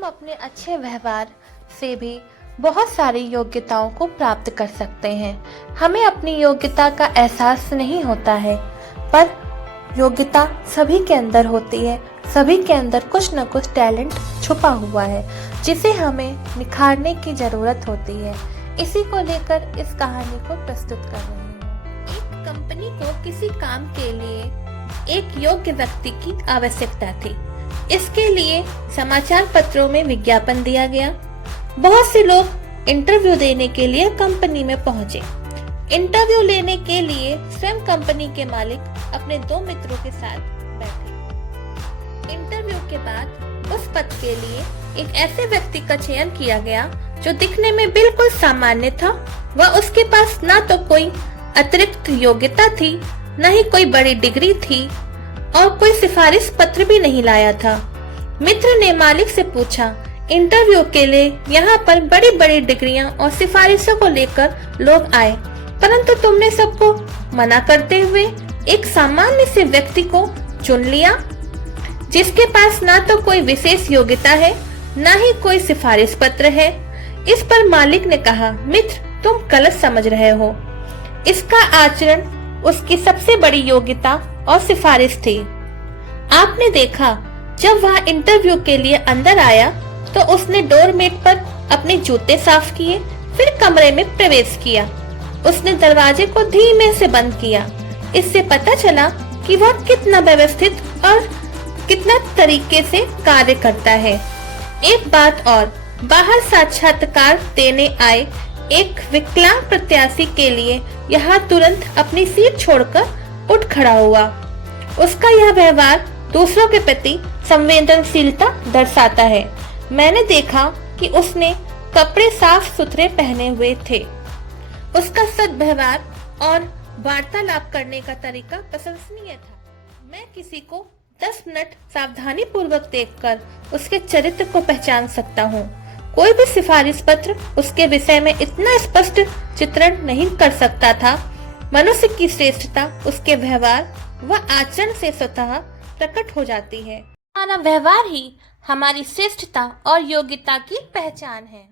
हम अपने अच्छे व्यवहार से भी बहुत सारी योग्यताओं को प्राप्त कर सकते हैं। हमें अपनी योग्यता का एहसास नहीं होता है, पर योग्यता सभी के अंदर होती है। सभी के अंदर कुछ न कुछ टैलेंट छुपा हुआ है, जिसे हमें निखारने की जरूरत होती है। इसी को लेकर इस कहानी को प्रस्तुत कर रही हूँ। एक कंपनी को किसी काम के लिए एक योग्य व्यक्ति की आवश्यकता थी। इसके लिए समाचार पत्रों में विज्ञापन दिया गया। बहुत से लोग इंटरव्यू देने के लिए कंपनी में पहुंचे। इंटरव्यू लेने के लिए स्वयं कंपनी के मालिक अपने 2 मित्रों के साथ बैठे। इंटरव्यू के बाद उस पद के लिए एक ऐसे व्यक्ति का चयन किया गया जो दिखने में बिल्कुल सामान्य था। वह उसके पास ना तो कोई अतिरिक्त योग्यता थी, न ही कोई बड़ी डिग्री थी और कोई सिफारिश पत्र भी नहीं लाया था। मित्र ने मालिक से पूछा, इंटरव्यू के लिए यहाँ पर बड़ी बड़ी डिग्रियां और सिफारिशों को लेकर लोग आए, परंतु तुमने सबको मना करते हुए एक सामान्य से व्यक्ति को चुन लिया, जिसके पास ना तो कोई विशेष योग्यता है, ना ही कोई सिफारिश पत्र है। इस पर मालिक ने कहा, मित्र तुम गलत समझ रहे हो। इसका आचरण उसकी सबसे बड़ी योग्यता और सिफारिश थी। आपने देखा, जब वह इंटरव्यू के लिए अंदर आया तो उसने डोरमेट पर अपने जूते साफ किए, फिर कमरे में प्रवेश किया। उसने दरवाजे को धीमे से बंद किया। इससे पता चला कि वह कितना व्यवस्थित और कितना तरीके से कार्य करता है। एक बात और, बाहर साक्षात्कार देने आए एक विकलांग प्रत्याशी के लिए यहाँ तुरंत अपनी सीट छोड़कर उठ खड़ा हुआ। उसका यह व्यवहार दूसरों के प्रति संवेदनशीलता दर्शाता है। मैंने देखा कि उसने कपड़े साफ सुथरे पहने हुए थे। उसका सद्व्यवहार और वार्तालाप करने का तरीका प्रशंसनीय था। मैं किसी को 10 मिनट सावधानी पूर्वक देखकर उसके चरित्र को पहचान सकता हूँ। कोई भी सिफारिश पत्र उसके विषय में इतना स्पष्ट चित्रण नहीं कर सकता था। मनुष्य की श्रेष्ठता उसके व्यवहार व आचरण से स्वतः प्रकट हो जाती है। हमारा व्यवहार ही हमारी श्रेष्ठता और योग्यता की पहचान है।